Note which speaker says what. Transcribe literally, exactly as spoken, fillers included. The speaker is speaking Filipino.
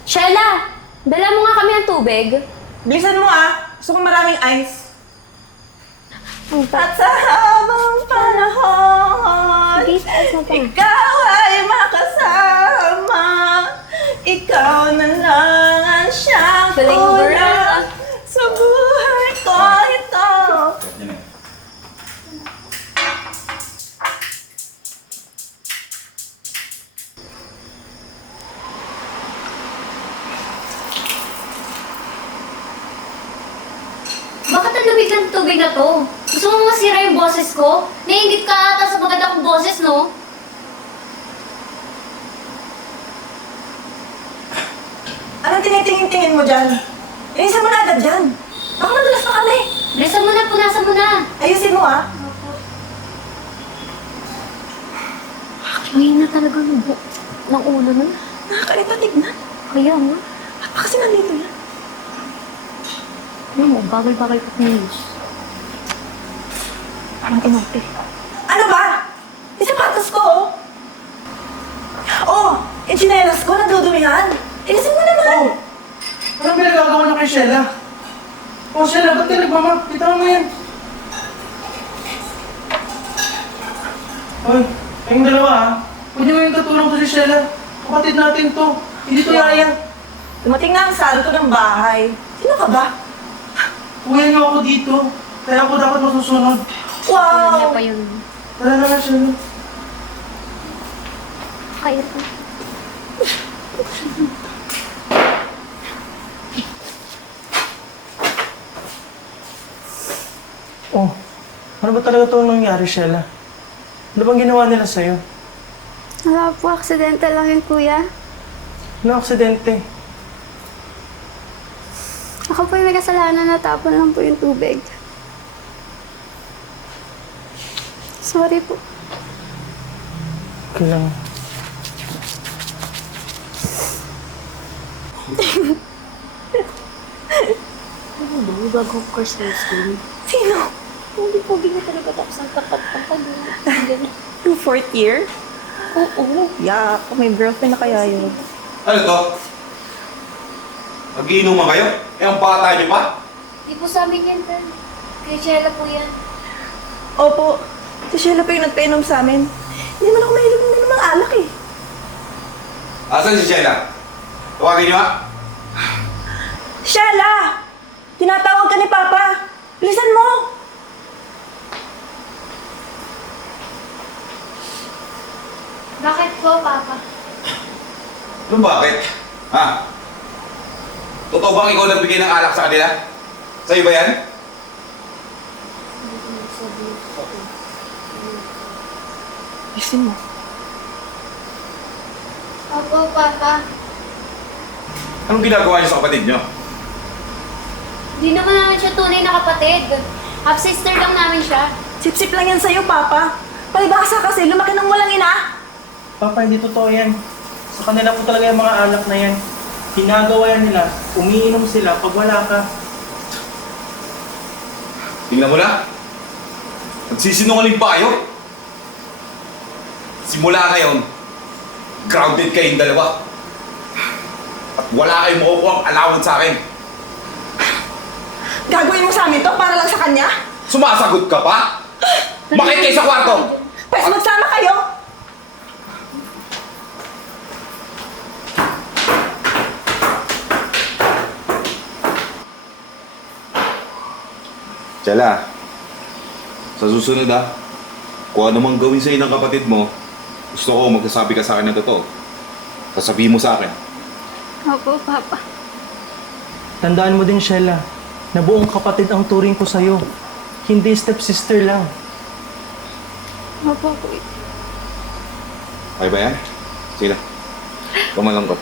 Speaker 1: Shella! Dala mo nga kami ng tubig.
Speaker 2: Bilisan mo ah! Gusto ko maraming ice.
Speaker 1: Ang
Speaker 2: At sa habang panahon,
Speaker 1: Please, ice na pa.
Speaker 2: ikaw ay makasama. Ikaw na lang ang siyang
Speaker 1: Galing mo, girl.
Speaker 2: kulang sa buhay ko ito.
Speaker 1: Bakit ang lamig ng tubig na to? Gusto mo masira yung boses ko? Naiingit ka ata sa maganda kong boses, no?
Speaker 2: Anong tinitingin-tingin mo dyan? Inisan mo na agad dyan. Baka madulas pa kami.
Speaker 1: Bilisan mo na, punasan mo na.
Speaker 2: Ayusin mo ah.
Speaker 1: Ngayon na talaga ng, bu- ng ulo nun.
Speaker 2: Nakakalita tignan.
Speaker 1: Kaya nga.
Speaker 2: Ba't pa kasi nandito yan?
Speaker 1: Ano mo, bagal-bagal ko news. Parang inote.
Speaker 2: Ano ba? Yung sapatos ko oh. Oh, yung tsinelas ko nadudumihan. Inisin mo naman.
Speaker 3: Oh! Anong pinagagawa niyo kay Sheila? Oh, Sheila, ba't ka nagmamap? Kita mo yan. Hoy, kayong dalawa ha. Huwag niyo yung katulong to si Sheila. Kapatid natin to. Hindi to yaya.
Speaker 2: Dumating na ang salto ng bahay. Sino ka ba?
Speaker 3: Uwihan niyo ako dito. Kaya ako dapat masusunod.
Speaker 1: Alam niya
Speaker 2: Wow!
Speaker 1: pa yun.
Speaker 3: Tara na nga, Sheila.
Speaker 1: Kaya pa.
Speaker 3: Oh, ano ba talaga itong nangyari, Sheila? Ano bang ginawa nila sa'yo?
Speaker 4: Wala po, aksidente lang yun, kuya.
Speaker 3: Ano aksidente?
Speaker 4: Ako po yung may kasalanan, natapon lang po yung tubig. Sorry po.
Speaker 3: Okay lang.
Speaker 1: Ano ba? Bago of course na school.
Speaker 2: Sino?
Speaker 1: Hindi po bigla talaga tapos ang tapat ang pag-ibig.
Speaker 2: Yung fourth year?
Speaker 1: Oo.
Speaker 2: Yak, may girlfriend na kaya yun.
Speaker 5: Ano to? Nagiinuman kayo? Eh, ang bata niyo pa?
Speaker 1: Hindi po sa amin yan, Pen. Kay Shella po yan.
Speaker 2: Opo, si Sheila pa yung nagpainom sa amin. Hindi naman ako mahilig na ng mga alak eh.
Speaker 5: Asan si Sheila? Tawagin niyo ha?
Speaker 2: Sheila! Tinatawag ka ni Papa! Bilisan mo!
Speaker 1: Bakit po, Papa?
Speaker 5: Ano bakit? Ha? Totoo bang ikaw nagbigay ng alak sa kanila? Sa'yo ba yan?
Speaker 2: Bilisan mo.
Speaker 1: Opo, Papa.
Speaker 5: Anong ginagawa niyo sa kapatid niyo?
Speaker 1: Hindi naman namin siya tunay na kapatid. Half-sister lang namin siya.
Speaker 2: Sip-sip lang yan sa'yo, Papa. Palibasa kasi, lumaki ng walang ina.
Speaker 3: Papa, hindi totoo yan. Sa kanila po talaga yung mga alak na yan. Ginagawa yan nila, umiinom sila pag wala ka.
Speaker 5: Tingnan mo na. Nagsisinungaling pa kayo. Simula ngayon, grounded kayong dalawa. At wala kayong makukuha ang allowance sa akin.
Speaker 2: Gagawin mo sa amin to para lang sa kanya?
Speaker 5: Sumasagot ka pa? Bakit kayo sa kwarto?
Speaker 2: Pwes magsama kayo!
Speaker 5: Tsala, sa susunod ah, kung ano mang gawin sa'yo ng kapatid mo, gusto ko magsasabi ka sa akin ng totoo. Sasabihin mo sa akin.
Speaker 4: Opo, Papa.
Speaker 3: Tandaan mo din, Sheila, na buong kapatid ang turing ko sa'yo. Hindi stepsister lang.
Speaker 4: Opo, kuya.
Speaker 5: Okay ba yan? Sige na. Kumalangkot.